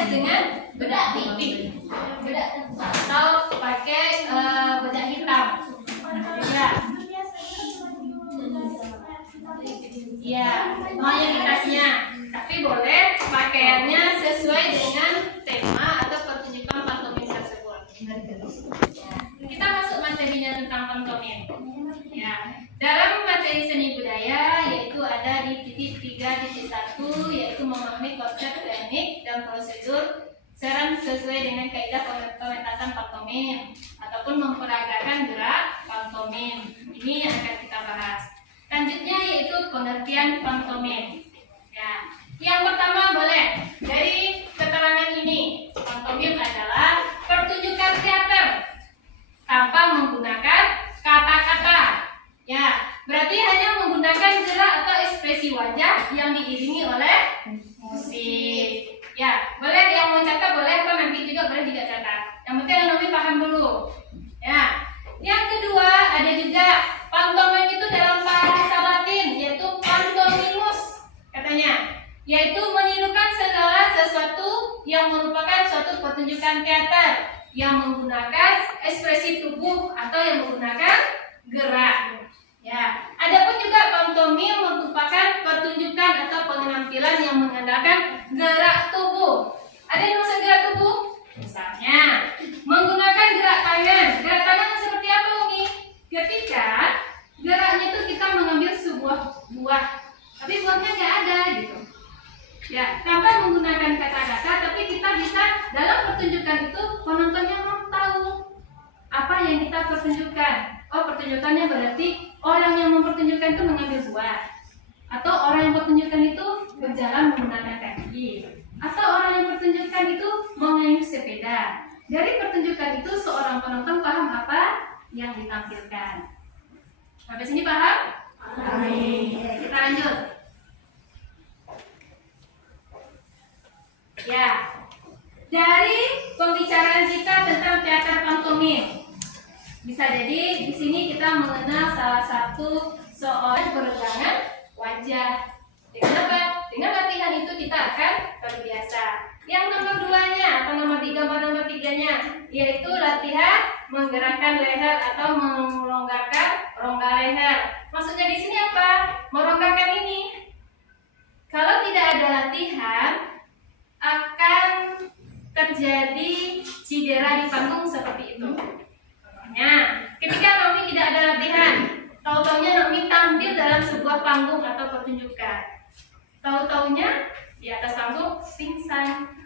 hias dengan bedak tipis, bedak atau pakai bedak hitam. Ya, ya, mayoritasnya. Tapi boleh pakaiannya sesuai dengan tema atau pertunjukan pantomim tersebut. Ya. Kita masuk materinya tentang pantomim. Ya, dalam materi seni budaya yaitu ada di titik 3.1 yaitu memahami konsep teknik dan prosedur sesuai dengan kaidah pementasan pantomim ataupun memperagakan gerak pantomim. Ini yang akan kita bahas. Selanjutnya yaitu pengertian pantomim. Ya, yang pertama boleh dari keterangan ini, pantomim adalah pertunjukan teater tanpa menggunakan kata-kata. Ya, berarti hanya menggunakan gerak atau ekspresi wajah yang diiringi oleh musik. Ya, boleh yang mau catat boleh, atau nanti juga boleh juga catat. Yang penting Nomi paham dulu. Ya, yang kedua ada juga pantomim itu dalam bahasa Latin yaitu pantomimus katanya, yaitu menirukan segala sesuatu yang merupakan suatu pertunjukan teater yang menggunakan ekspresi tubuh atau yang menggunakan gerak. Ya, adapun juga pantomim merupakan pertunjukan atau penampilan yang mengandalkan gerak tubuh. Ada yang maksud gerak tubuh? Misalnya, menggunakan gerak tangan. Gerak tangan seperti apa, Umi? Ketika geraknya itu kita mengambil sebuah buah, tapi buahnya nggak ada gitu. Ya, tanpa menggunakan kata-kata, tapi kita bisa dalam pertunjukan itu penontonnya mau tahu apa yang kita pertunjukkan. Oh, pertunjukannya berarti orang yang mempertunjukkan itu mengambil buah, atau orang yang pertunjukan itu berjalan menggunakan kaki, atau orang yang pertunjukan itu mengayuh sepeda. Dari pertunjukan itu seorang penonton paham apa yang ditampilkan. Sampai sini paham? Amin. Kita lanjut. Ya, dari pembicaraan kita tentang teater pantomim, bisa jadi di sini kita mengenal salah satu soal peregangan wajah. Dengan apa? Dengan latihan itu kita akan terbiasa. Yang nomor 2-nya atau nomor 3-nya yaitu latihan menggerakkan leher atau melonggarkan rongga leher. Maksudnya di sini apa? Melonggarkan ini. Kalau tidak ada latihan akan terjadi cedera di panggung seperti itu. Contohnya, ketika Nomi tidak ada latihan, tahu-taunya Nomi tampil dalam sebuah panggung atau pertunjukan. Tahu-taunya di atas panggung pingsan.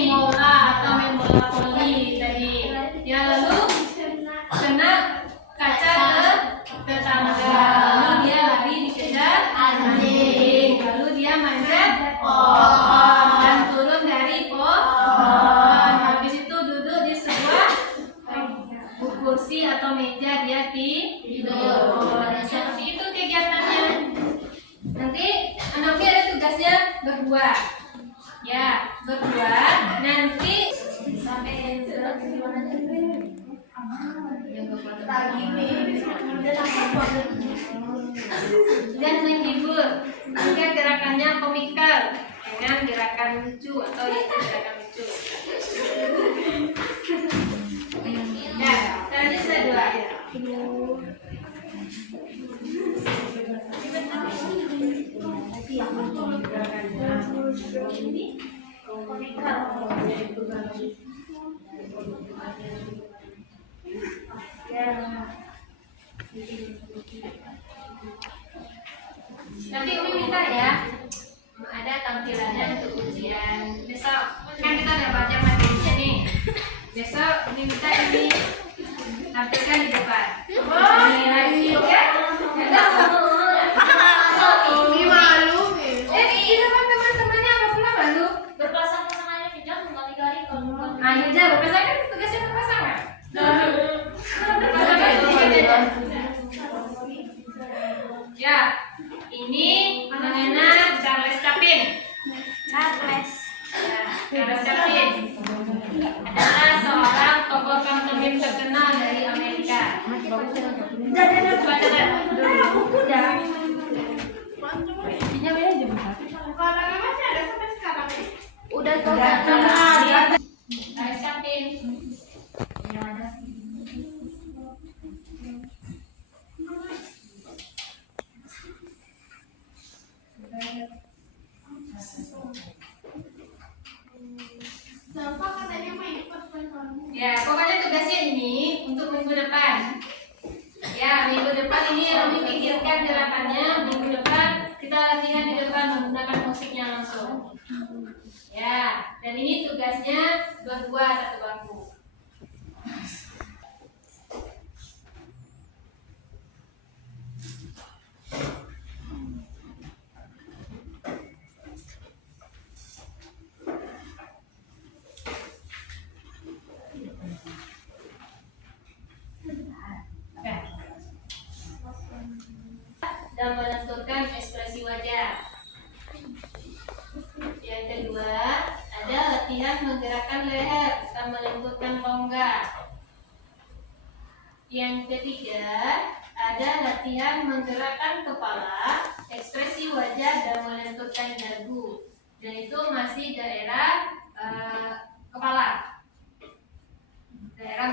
bola atau main bola voli tadi. Ya, lalu kena kaca ke tangga, lalu dia lari dikejar anjing, lalu dia manjat pohon dan turun dari pohon. Habis itu duduk di sebuah kursi atau meja, dia tidur. Seperti itu kegiatannya. Nanti anaknya ada tugasnya berdua. Ya, berdua nanti sampai dan menghibur. Jika gerakannya komikal dengan gerakan lucu atau gerakan lucu. Ya, tadi saya dua. Nanti Umi minta ya, ada tampilannya untuk ujian besok. Kan kita udah baca materinya nih. Besok Umi minta ini tampilkan di depan. Ini lagi ya. Ini malu. Di depan teman-temannya apa pula malu? Berpasang-pasangannya pinjam kali-kali kalau Ayo aja berpasangan, tugasnya berpasangan. Ya, ini mengenai Charles Chaplin. Charles. Charles Chaplin adalah seorang tokoh pantomim terkenal dari Amerika. Coba catat. Kalau masih ada sampai sekarang. Udah Charles Chaplin. Ya, pokoknya tugasnya ini untuk minggu depan. Ya, minggu depan ini Romi pikirkan gerakannya. Minggu depan kita latihan di depan menggunakan musiknya langsung. Ya, dan ini tugasnya berdua satu bangku. Dan menentukan ekspresi wajah. Yang kedua, ada latihan menggerakkan leher dan melembutkan rongga. Yang ketiga, ada latihan menggerakkan kepala, ekspresi wajah dan melembutkan dagu. Dan itu masih daerah kepala.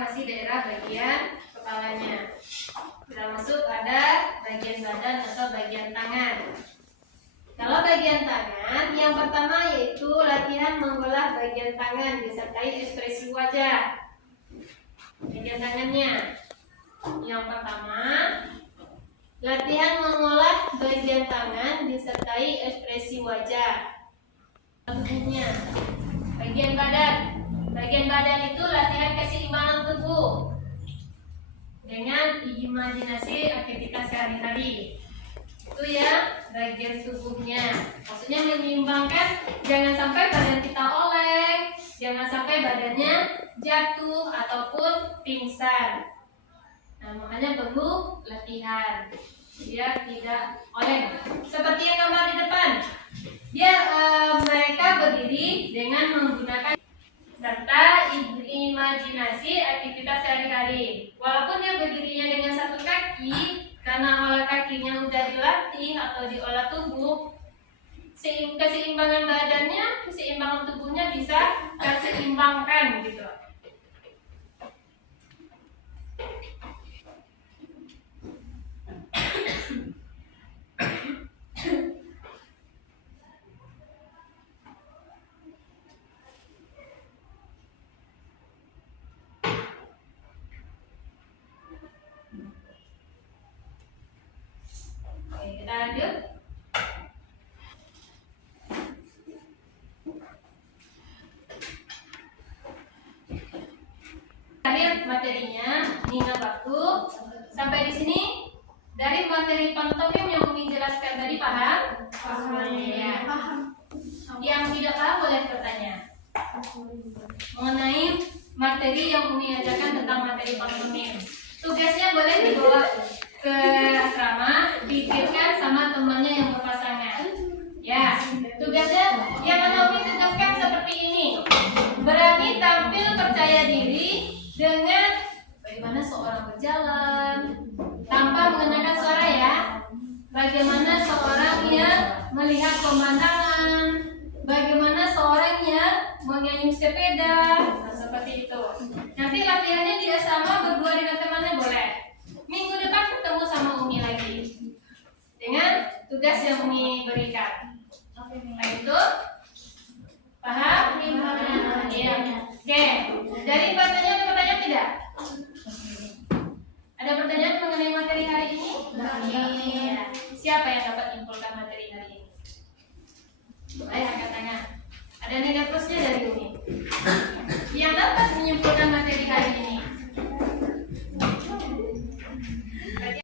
Masih daerah bagian kepalanya. Sudah masuk pada bagian badan atau bagian tangan. Kalau bagian tangan, yang pertama yaitu latihan mengolah bagian tangan disertai ekspresi wajah. Bagian tangannya. Yang pertama, latihan mengolah bagian tangan disertai ekspresi wajah. Selanjutnya, bagian badan. Bagian badan itu latihan keseimbangan tubuh. dengan imajinasi aktivitas sehari-hari. Itu ya bagian tubuhnya. Maksudnya menyeimbangkan, jangan sampai badan kita oleng, jangan sampai badannya jatuh ataupun pingsan. Nah, makanya perlu latihan biar tidak oleng. Seperti yang gambar di depan, dia mereka berdiri dengan menggunakan serta imajinasi aktivitas sehari-hari. Walaupun dia berdirinya dengan satu kaki, karena olah kakinya udah dilatih atau diolah tubuh, keseimbangan badannya, keseimbangan tubuhnya bisa terseimbangkan gitu. Oke, kita lanjut. Akhir materinya, Nina Baktu. Sampai di sini dari materi pantomim yang Umi jelaskan tadi paham? Ya. Yang tidak paham boleh bertanya mengenai materi yang Umi ajarkan tentang materi pantomim. Tugasnya boleh dibawa ke asrama, dipikirkan sama temannya yang berpasangan. Ya, tugasnya yang mana Umi tugaskan seperti ini: berani tampil percaya diri dengan bagaimana seorang berjalan tanpa mengenakan suara ya. Bagaimana seorang yang melihat pemandangan, bagaimana seorang yang mengayuh sepeda, nah, seperti itu. Nanti latihannya dia sama berdua dengan temannya boleh. Minggu depan ketemu sama Umi lagi dengan tugas yang Umi berikan. Nah itu paham? Iya. Oke. Dari pertanyaan ada pertanyaan tidak? Ada pertanyaan mengenai materi hari ini? Iya. Siapa yang dapat menyimpulkan materi hari ini? Ayo,